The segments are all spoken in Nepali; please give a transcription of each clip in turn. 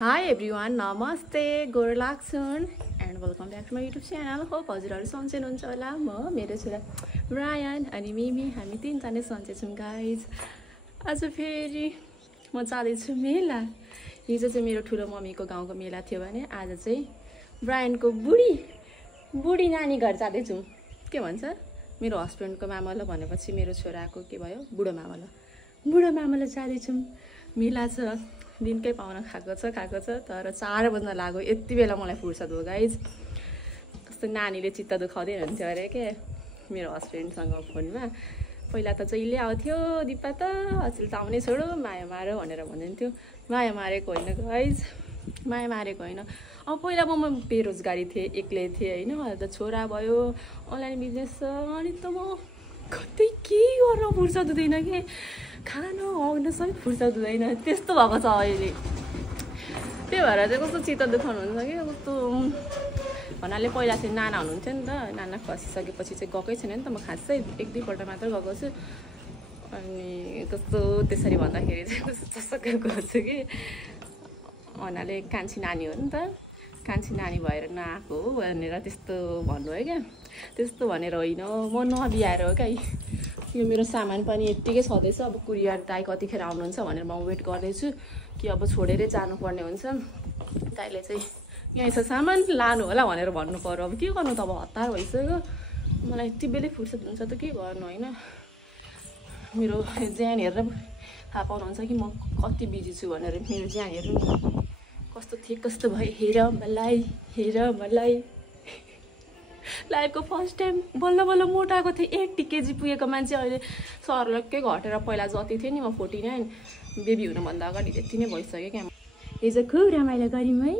Hi everyone, Namaste, Gorlaksun and welcome back to my YouTube channel. Hope हजुरहरु सन्चै हुनुहुन्छ होला। म मेरो छोरा ब्रायन अनि मिमी हामी तीनजना सन्चै छौं गाइज। आज फेरि म जाँदै छु मेला। हिजो चाहिँ मेरो ठुलो मम्मीको गाउँको मेला थियो भने आज चाहिँ ब्रायनको बुढी नानी घर जाँदै छौं। के भन्छ? मेरो हस्बन्डको मामला भनेपछि मेरो छोराको के भयो? बुढो मामला जाँदै छौं। मेला छ दिनकै पाउन खाएको छ तर 4 बज्न लाग्यो। यति बेला मलाई फुर्सद हो गाइज। कस्तो नानीले चित्त दुखाउँदै हुन्थ्यो अरे के मेरो हस्बन्डसँग फोनमा। पहिला त जहिले आउँथ्यो दिपा त अचेल त आउने छोडो माया मार भनेर भन्नुहुन्थ्यो। माया मारेको होइन गाइज, माया मारेको होइन। अब पहिला म बेरोजगारी थिएँ, एक्लै थिएँ हैन। अहिले त छोरा भयो, अनलाइन बिजनेस छ, अनि त म कतै के गर्न फुर्सद हुँदैन के, खान आउन सबै फुर्सद हुँदैन। त्यस्तो भएको छ अहिले। त्यही भएर चाहिँ कस्तो चित्त दुखाउनुहुन्छ कि कस्तो भन्नाले पहिला चाहिँ नाना हुनुहुन्थ्यो नि त। नाना खसिसकेपछि चाहिँ गएकै छैन नि त। म खासै 1-2 पल्ट मात्र गएको छु। अनि कस्तो त्यसरी भन्दाखेरि चाहिँ कस्तो सकेको छु कि भन्नाले कान्छी नानी हो नि त। कान्छी नानी भएर नआएको हो भनेर त्यस्तो भन्नु है क्या। त्यस्तो भनेर होइन, म नबिहाएर हो क्या। यो मेरो सामान पनि यत्तिकै छँदैछ। अब कुरियर दाइ कतिखेर आउनुहुन्छ भनेर म वेट गर्दैछु कि अब छोडेरै जानुपर्ने हुन्छ। दाइले चाहिँ यहीँ छ सामान लानु होला भनेर भन्नु पर्यो। अब के गर्नु त, अब हतार भइसक्यो। मलाई यति बेलै फुर्सद हुन्छ त के गर्नु होइन। मेरो ज्यान हेरेर थाहा पाउनुहुन्छ कि म कति बिजी छु भनेर। मेरो ज्यान हेर्नु कस्तो थिएँ कस्तो भयो, हेर मलाई लाइफको फर्स्ट टाइम बल्ल मोटाएको थिएँ। 80 केजी पुगेको मान्छे अहिले सर्लक्कै घटेर पहिला जति थियो नि म 49 बेबी हुनुभन्दा अगाडि त्यति नै भइसक्यो क्या। हिजो खुब रमाइलो गऱ्यौँ है।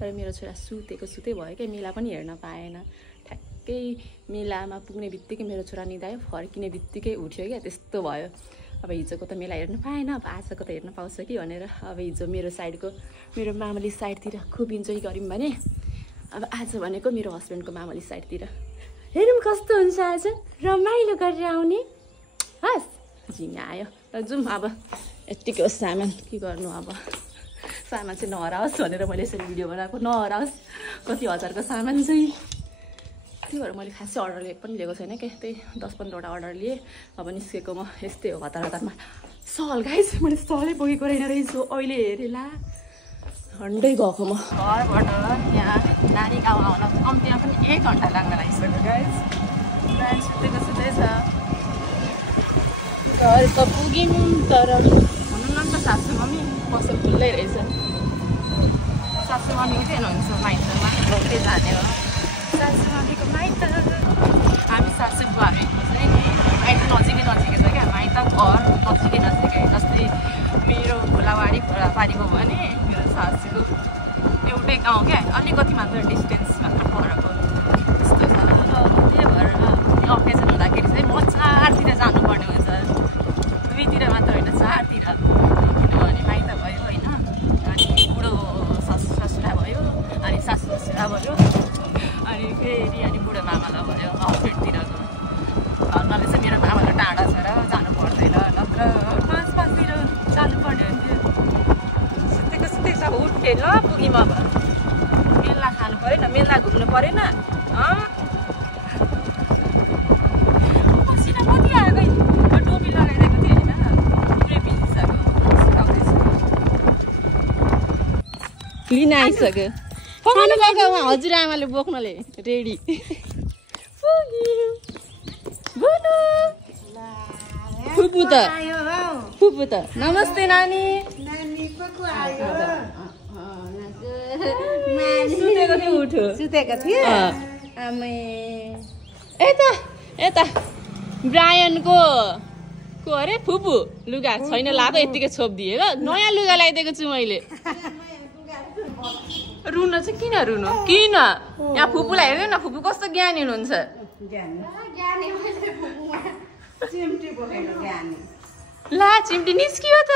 तर मेरो छोरा सुतै भयो क्या। मेला पनि हेर्न पाएन। ठ्याक्कै मेलामा पुग्ने बित्तिकै मेरो छोरा निदायो, फर्किने बित्तिकै उठ्यो क्या। त्यस्तो भयो। अब हिजोको त मेला हेर्न पाएन, अब आजको त हेर्न पाउँछ कि भनेर अब हिजो मेरो मामली साइडतिर खुब इन्जोय गऱ्यौँ भने अब आज भनेको मेरो हस्बेन्डको मामली साइडतिर हेरौँ कस्तो हुन्छ। आज रमाइलो गरेर आउने हस्। झिङ्गा आयो र जाउँ। अब यत्तिकै हो सामान, के गर्नु अब। सामान चाहिँ नहराओस् भनेर मैले यसरी भिडियो बनाएको, नहराओस्। कति हजारको सामान चाहिँ। त्यही भएर मैले खासै अर्डर पनि लिएको छैन क्या। त्यही 10-15वटा अर्डर लिएँ। अब निस्केको म यस्तै हो हतारमा। सल गाइस, मैले सलै बोकेको रहेन रहेछु। अहिले हेरेँ ला झन्डै गएको म घरबाट यहाँ नानी गाउँ आउन कम्तीमा पनि 1 घन्टा लाग्न लागिसक्यो गाइस। नानी सुत्दै छ। घर त पुग्यौँ तर भनौँ न त सासू मम्मी पसल खुल्लै रहेछ। सासू मम्मी चाहिँ हुनुहुन्छ माइतमा, रोक्दै जाने हो सासू मम्मीको माइत। हामी सासू बुवाहरू नि माइत नजिकै छ क्या। माइत घर नजिकै जस्तै मेरो खोलाबारी खोलापारीको भने मेरो सासूको एउटै गाउँ क्या। अलिकति मात्र डिस्टेन्स मात्र फरक हो। त्यस्तो छ। त्यही भएर अकेजन हुँदाखेरि चाहिँ म 4तिर जानुपर्ने हुन्छ। 2तिर मात्र होइन 4तिर। किनभने माइत भयो होइन, अनि बुढो ससुरा भयो, अनि सासू ससुरा भयो, अनि फेरि अनि बुढो मामला भयो हस्बेन्डतिरको। भन्नाले चाहिँ मेरो मामला टाढा छ र जानु पर्दैन, नत्र 5-5तिर जानुपर्ने हुन्थ्यो। सुतेको छ। उठेँ ल पुग्यौँ। अब मेला खानु परेन, मेला घुम्नु परेन। पसिना कति आएको टोपी लगाइदिएको थिएँ होइन, पुरै भिजिसक्यो। सुकाउँदैछु। लिन आइसक्यो। खानु गएको हजुरआमाले बोक्नले रेडी फुपू त नमस्ते नानी। सुतेको थियो। यता ब्रायनको अरे फुपू लुगा छैन लाएको, यत्तिकै छोपिदिए ल। नयाँ लुगा लगाइदिएको छु मैले। रुन चाहिँ किन रुनु, किन? यहाँ फुपूलाई हेर्नु न, फुपू कस्तो ज्ञानी हुनुहुन्छ। ला चिम्टी निस्कियो त।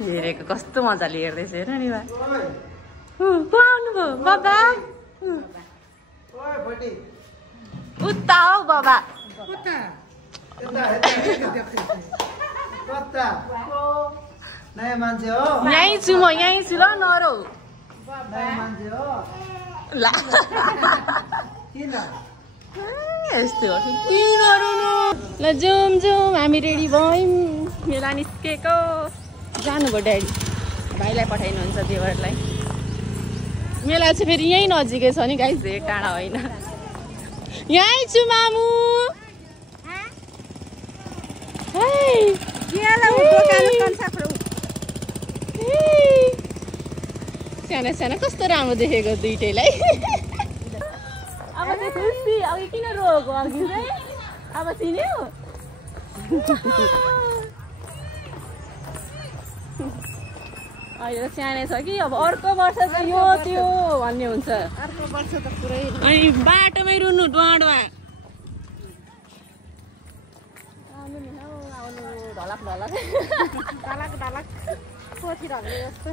हेरेको कस्तो मजाले हेर्दैछ हेर्नु नि बा। को आउनुभयो बाबा? उता हो बाबा। नयाँ मान्छे हो यहीँ छु म यहीँ छु ल नरो नयाँ मान्छे हो ल किन यस्तो हो किन रुनु ल जाउँ जाउँ हामी रेडी भयौँ मेला निस्केको जानुभयो ड्याडी भाइलाई पठाइनुहुन्छ देवरलाई मेला चाहिँ फेरि यहीँ नजिकै छ नि गाइस धेरै टाढा होइन यहीँ छु मामु साना साना कस्तो राम्रो देखेको दुइटैलाई अब चाहिँ खुसी अघि किन रोएको अघि चाहिँ अब चिन्यो अहिले त सानै छ कि अब अर्को वर्ष चाहिँ यो त्यो भन्ने हुन्छ अर्को वर्ष त पुरै अनि बाटोमै रुनु डुवा ढलक ढलक डालक डालक सोचिरहनु जस्तो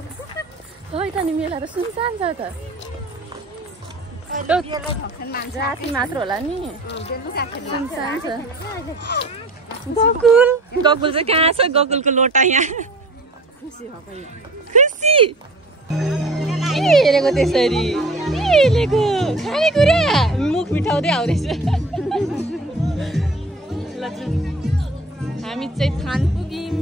खै त नि मेला त सुनसान छ त राति मात्र होला नि सुनसान छ गकुल गकुल चाहिँ कहाँ छ गकुलको लोटा यहाँ खुसी के हेरेको त्यसरी के हेरेको खानेकुरा मुख बिठाउँदै आउँदैछ ल हामी चाहिँ थान पुग्यौँ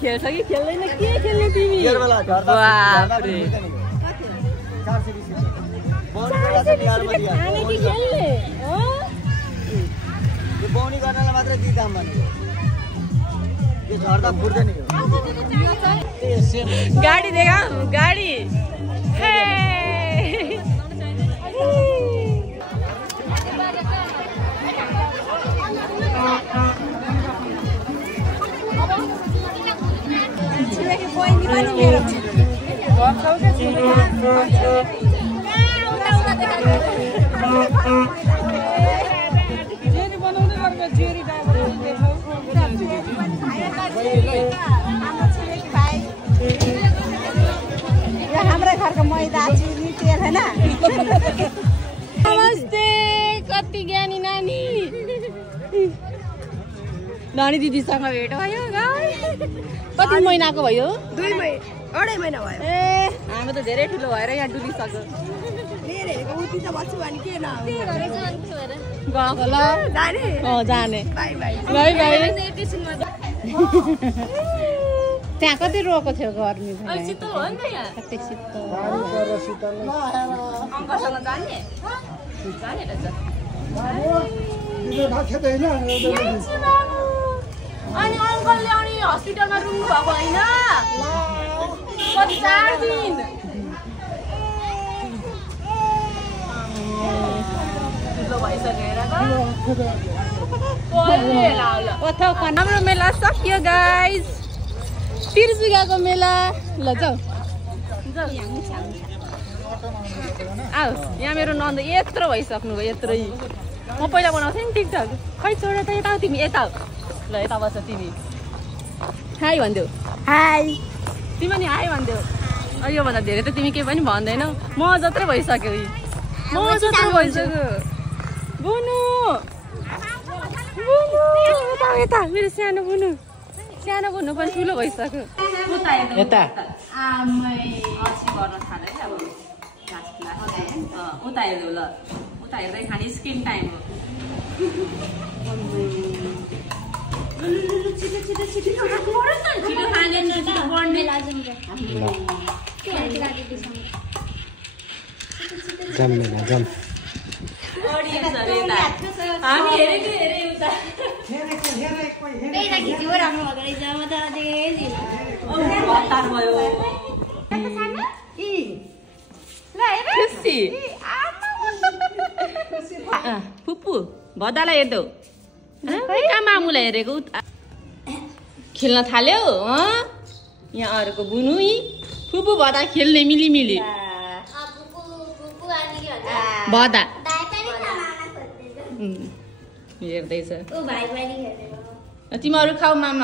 खेल्छ कि खेल्दैन के खेल्ने तिमी बाफ्रे खाने कि खेल्ने बौनी गर्नलाई मात्रै दिदाम भनेको यो झर्दा फुट्दैन गाडी देखा गाडी हाम्रै घरको मैदा चिनी तेल हैन नमस्ते कति ज्ञानी नानी नानी दिदीसँग भेट भयो कति महिनाको भयो 2 महिना भयो ए हामी त धेरै ठुलो भएर यहाँ डुलिसक्यो गएको ल जाने बाई बाई त्यहाँ कति रोएको थियो गर्मी शीतल हो नि त यहाँ कति शीतल अङ्कलसँग जाने जाने रहेछ अनि अङ्कलले अनि हस्पिटलमा रुनु भएको होइन कति 4 दिन हाम्रो मेला सकियो गाइज तिर्जुगाको मेला ल जाऊ आओ यहाँ मेरो नन्द यत्रो भइसक्नु भयो यत्रै म पहिला बनाउँथेँ नि टिकटक खै छोडेर त यता तिमी यता ल यता बस्छ तिमी हाई भनिदेऊ हाई तिमी नि हाई भनिदेऊ योभन्दा धेरै त तिमी केही पनि भन्दैनौ म जत्रै भइसक्यो म जत्रै भइसक्यो बुनु यता मेरो सानो बुनु पनि ठुलो भइसक्यो यता उता हेर्नु ल उता हेर्दै खाने स्क्रिन टाइम हो हामी हेरेको हेरे उता फुपू भदालाई हेर्दौ कहाँ मामुलाई हेरेको खेल्न थाल्यो यहाँ अरूको बुनु फुपू भदा खेल्ने मिली भदा हेर्दैछ तिमीहरू खाऊ माम